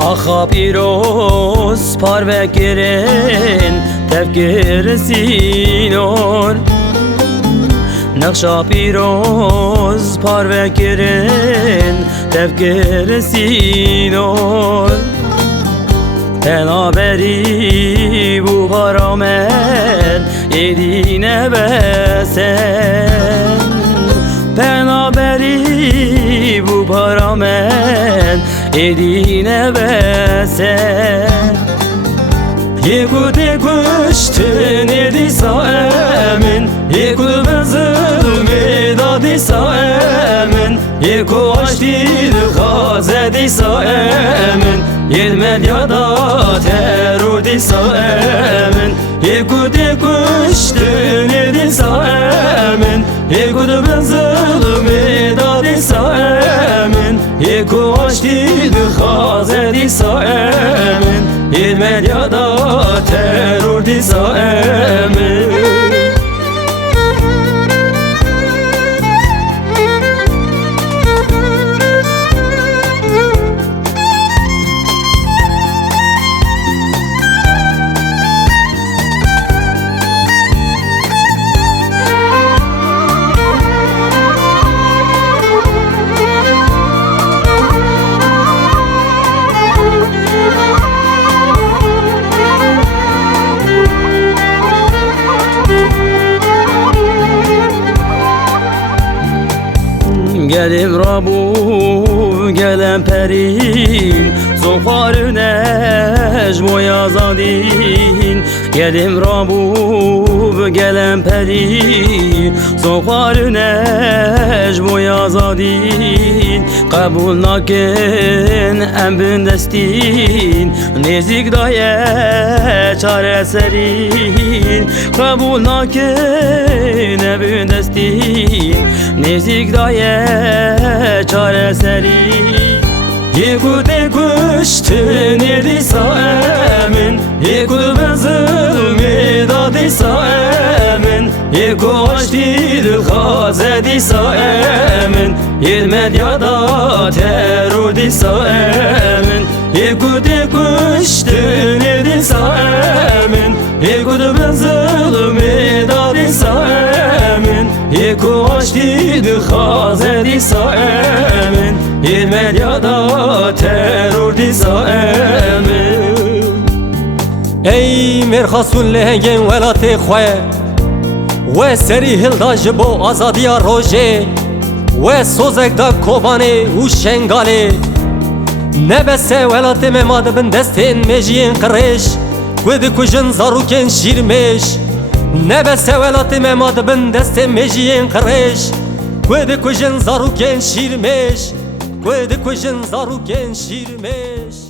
Axa piroz parvekirin tevkir sinor. Nakşa piroz parvekirin tevkir sinor. Tenaberi bu paramen edine besen. Penaberi bu paramen edine besen. Yekud yekuştun edisa emin, yekud bezil medadisa emin, yeku açtid khaz edisa emin, yedmed yada terör disa emin. Yekud yekuştun edisa emin, yekud bezil medadisa emin, yeku açtid khaz edisa emin, yedmed yada terör disa emin. Gelim Rabu gelen perin, zonfarı necmo azadin. Gelim Rabu gelen perin, zonfarı necmo azadin. Kabul nakin emrin destin, nezik daye çare serin. Kabul nakin emrin destin, nezik daye çare serin. Yekud yekuştun edisa emin, yekud bezil medadisa emin, yeku açtid khaz edisa emin, yedmed yada terör disa emin. Yekud yekuştun edisa emin, yekud bezil medadisa emin, yeku açtid khaz edisa emin, yedmed yada terör disa emin. ey مرخصون لهنگین ولات خواه و سری هلدا جبو آزادیا روژه و سوزک دا کوبانه و شنگاله نبسه ولات مماد بن دستین مجین قرش گود کجن زاروکن شیرمش نبسه ولات مماد بن دستین مجین قرش گود کجن زاروکن شیرمش گود کجن زاروکن شیرمش